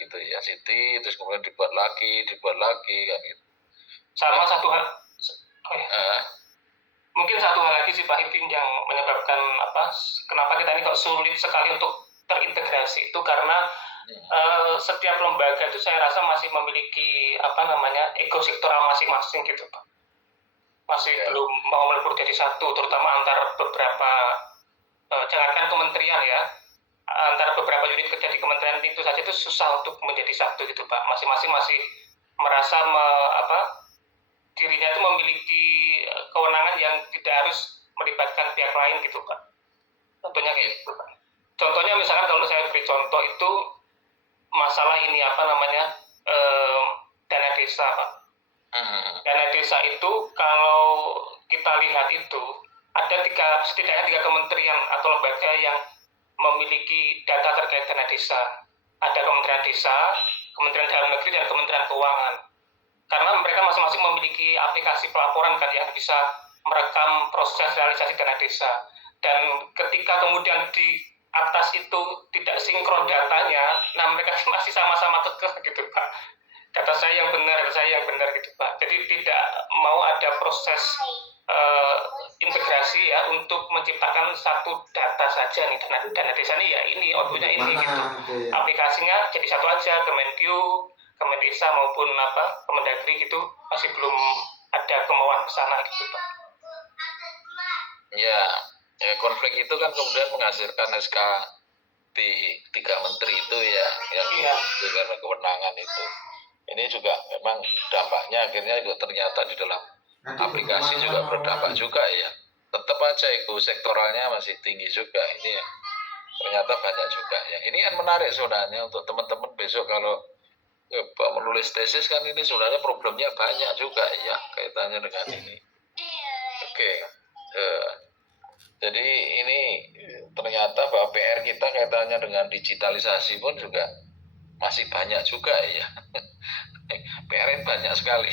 gitu ya, city terus kemudian dibuat lagi kan gitu. Sama satu hal, mungkin satu hal lagi sih Pak Ibin yang menyebabkan kenapa kita ini kok sulit sekali untuk terintegrasi itu karena setiap lembaga itu saya rasa masih memiliki ego sektoral masing-masing gitu Pak. Masih belum mau melebur jadi satu, terutama antar beberapa jangankan kementerian ya, antara beberapa unit kerja di kementerian itu saja itu susah untuk menjadi satu gitu Pak. Masing-masing masih merasa dirinya itu memiliki kewenangan yang tidak harus melibatkan pihak lain gitu Pak. Contohnya kayak gitu Pak. Contohnya misalkan kalau saya beri contoh itu masalah ini dana desa Pak. Dana desa itu kalau kita lihat itu ada setidaknya 3 kementerian atau lembaga yang memiliki data terkait dana desa. Ada Kementerian Desa, Kementerian Dalam Negeri, dan Kementerian Keuangan. Karena mereka masing-masing memiliki aplikasi pelaporan kan yang bisa merekam proses realisasi dana desa. Dan ketika kemudian di atas itu tidak sinkron datanya, nah mereka masih sama-sama kekeh gitu Pak. Kata saya yang benar gitu Pak. Jadi tidak mau ada proses integrasi ya untuk menciptakan satu data saja nih, dana desa nih ya ini outputnya ini gitu. Aplikasinya jadi satu aja, Kemenkyu, Kemendesa maupun Kemendagri gitu masih belum ada kemauan ke sana gitu Pak. Ya, konflik itu kan kemudian menghasilkan SK di 3 menteri itu ya, yang karena kewenangan itu. Ini juga memang dampaknya akhirnya juga ternyata di dalam aplikasi juga berdampak juga ya. Tetap aja ego sektoralnya masih tinggi juga ini ya. Ternyata banyak juga ya. Ini yang menarik sebenarnya untuk teman-teman besok kalau menulis tesis kan ini sebenarnya problemnya banyak juga ya kaitannya dengan ini. Oke. Jadi ini ternyata bahwa PR kita kaitannya dengan digitalisasi pun juga masih banyak juga ya. PR banyak sekali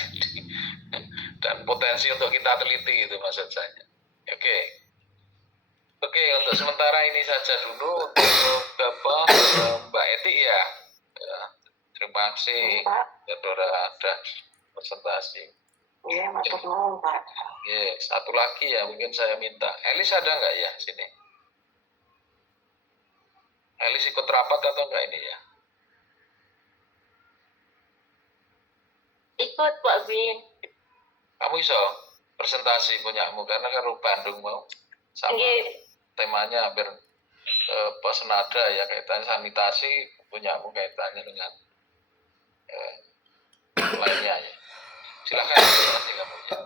dan potensi untuk kita teliti gitu maksud saya. Oke, untuk sementara ini saja dulu untuk Mbak Eti ya. Terima kasih sudah ada presentasi. Iya, matur nuwun Pak. Satu lagi ya mungkin saya minta. Elis ada nggak ya sini? Elis ikut rapat atau enggak ini ya? Ikut Pak Bin. Kamu iso presentasi punyamu karena kan Bandung mau sama temanya hampir senada ya kaitannya sanitasi, punyamu kaitannya dengan lainnya ya. Silakan nanti kamu ya.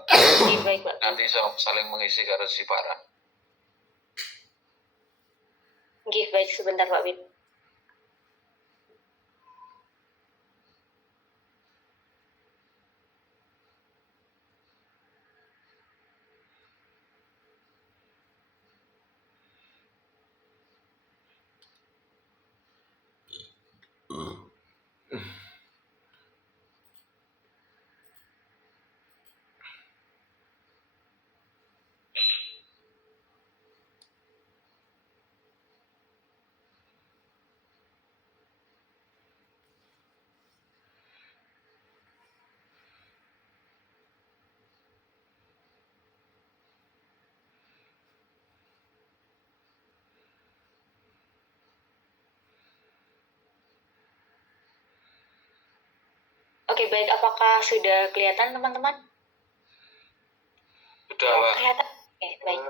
Baik Pak. Nanti saling mengisi karo si Farah. Baik sebentar Pak Bin. Oke, baik. Apakah sudah kelihatan teman-teman? Sudah lah. Kelihatan. Oke, baik.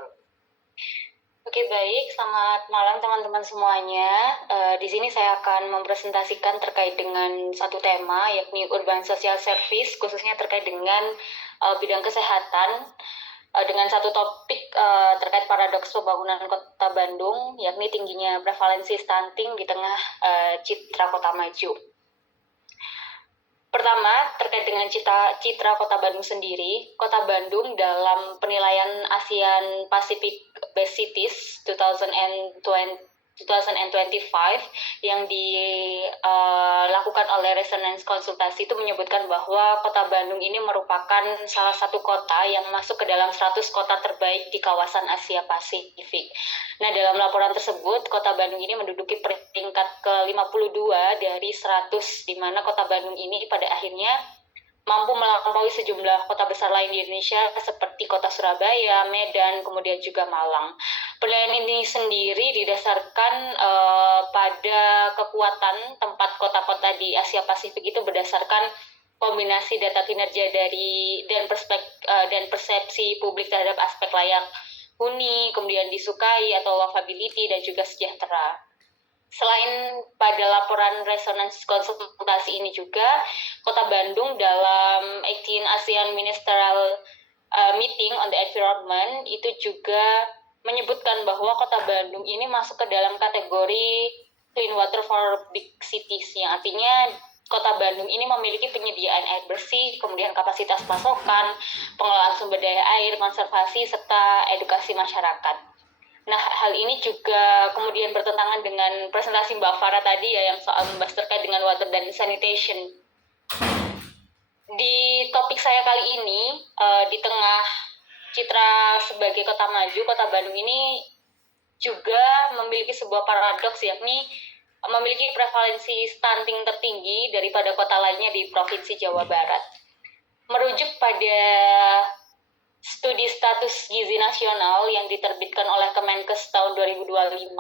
Oke, baik. Selamat malam teman-teman semuanya. Di sini saya akan mempresentasikan terkait dengan satu tema, yakni Urban Social Service, khususnya terkait dengan bidang kesehatan, dengan satu topik terkait paradoks pembangunan Kota Bandung, yakni tingginya prevalensi stunting di tengah citra kota maju. Pertama, terkait dengan citra Kota Bandung sendiri. Kota Bandung dalam penilaian ASEAN Pacific Best Cities 2025 yang dilakukan dilakukan oleh Resonance Konsultasi itu menyebutkan bahwa Kota Bandung ini merupakan salah satu kota yang masuk ke dalam 100 kota terbaik di kawasan Asia Pasifik. Nah, dalam laporan tersebut, Kota Bandung ini menduduki peringkat ke-52 dari 100, di mana Kota Bandung ini pada akhirnya mampu melampaui sejumlah kota besar lain di Indonesia seperti kota Surabaya, Medan, kemudian juga Malang. Penilaian ini sendiri didasarkan pada kekuatan tempat kota-kota di Asia Pasifik itu berdasarkan kombinasi data kinerja dan persepsi publik terhadap aspek layak huni, kemudian disukai atau lovability, dan juga sejahtera. Selain pada laporan Resonance Konsultasi ini juga, Kota Bandung dalam 18 ASEAN Ministerial Meeting on the Environment itu juga menyebutkan bahwa Kota Bandung ini masuk ke dalam kategori Clean Water for Big Cities, yang artinya Kota Bandung ini memiliki penyediaan air bersih, kemudian kapasitas pasokan, pengelolaan sumber daya air, konservasi, serta edukasi masyarakat. Nah, hal ini juga kemudian bertentangan dengan presentasi Mbak Farah tadi ya, yang soal membahas terkait dengan water dan sanitation. Di topik saya kali ini, di tengah citra sebagai kota maju, Kota Bandung ini juga memiliki sebuah paradoks, yakni memiliki prevalensi stunting tertinggi daripada kota lainnya di Provinsi Jawa Barat. Merujuk pada studi status gizi nasional yang diterbitkan oleh Kemenkes tahun 2025,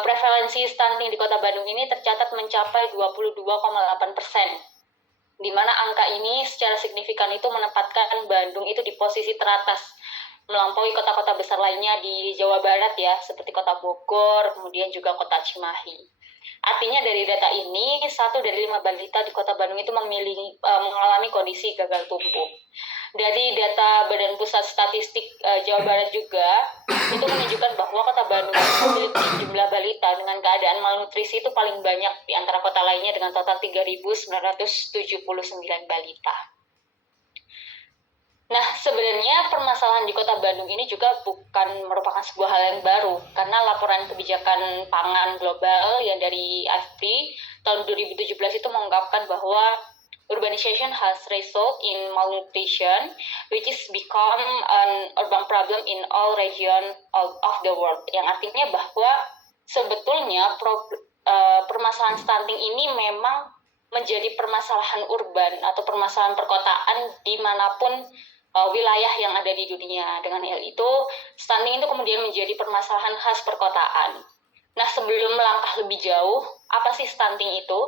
prevalensi stunting di Kota Bandung ini tercatat mencapai 22,8%, di mana angka ini secara signifikan itu menempatkan Bandung itu di posisi teratas, melampaui kota-kota besar lainnya di Jawa Barat ya, seperti Kota Bogor, kemudian juga Kota Cimahi. Artinya dari data ini, 1 dari 5 balita di Kota Bandung itu mengalami kondisi gagal tumbuh. Dari data Badan Pusat Statistik Jawa Barat juga, itu menunjukkan bahwa Kota Bandung memiliki jumlah balita dengan keadaan malnutrisi itu paling banyak di antara kota lainnya dengan total 3.979 balita. Nah, sebenarnya permasalahan di Kota Bandung ini juga bukan merupakan sebuah hal yang baru, karena laporan kebijakan pangan global yang dari AFP tahun 2017 itu mengungkapkan bahwa urbanization has result in malnutrition, which is become an urban problem in all region of the world. Yang artinya bahwa sebetulnya permasalahan stunting ini memang menjadi permasalahan urban atau permasalahan perkotaan dimanapun wilayah yang ada di dunia. Dengan hal itu, stunting itu kemudian menjadi permasalahan khas perkotaan. Nah, sebelum melangkah lebih jauh, apa sih stunting itu?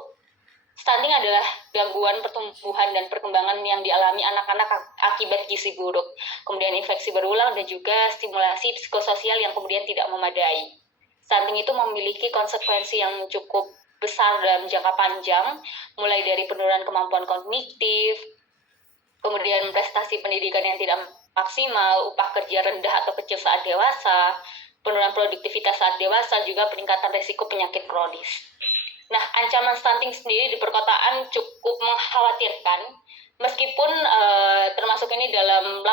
Stunting adalah gangguan pertumbuhan dan perkembangan yang dialami anak-anak akibat gizi buruk, kemudian infeksi berulang, dan juga stimulasi psikososial yang kemudian tidak memadai. Stunting itu memiliki konsekuensi yang cukup besar dalam jangka panjang, mulai dari penurunan kemampuan kognitif, kemudian prestasi pendidikan yang tidak maksimal, upah kerja rendah atau kecil saat dewasa, penurunan produktivitas saat dewasa, juga peningkatan risiko penyakit kronis. Nah, ancaman stunting sendiri di perkotaan cukup mengkhawatirkan, meskipun termasuk ini dalam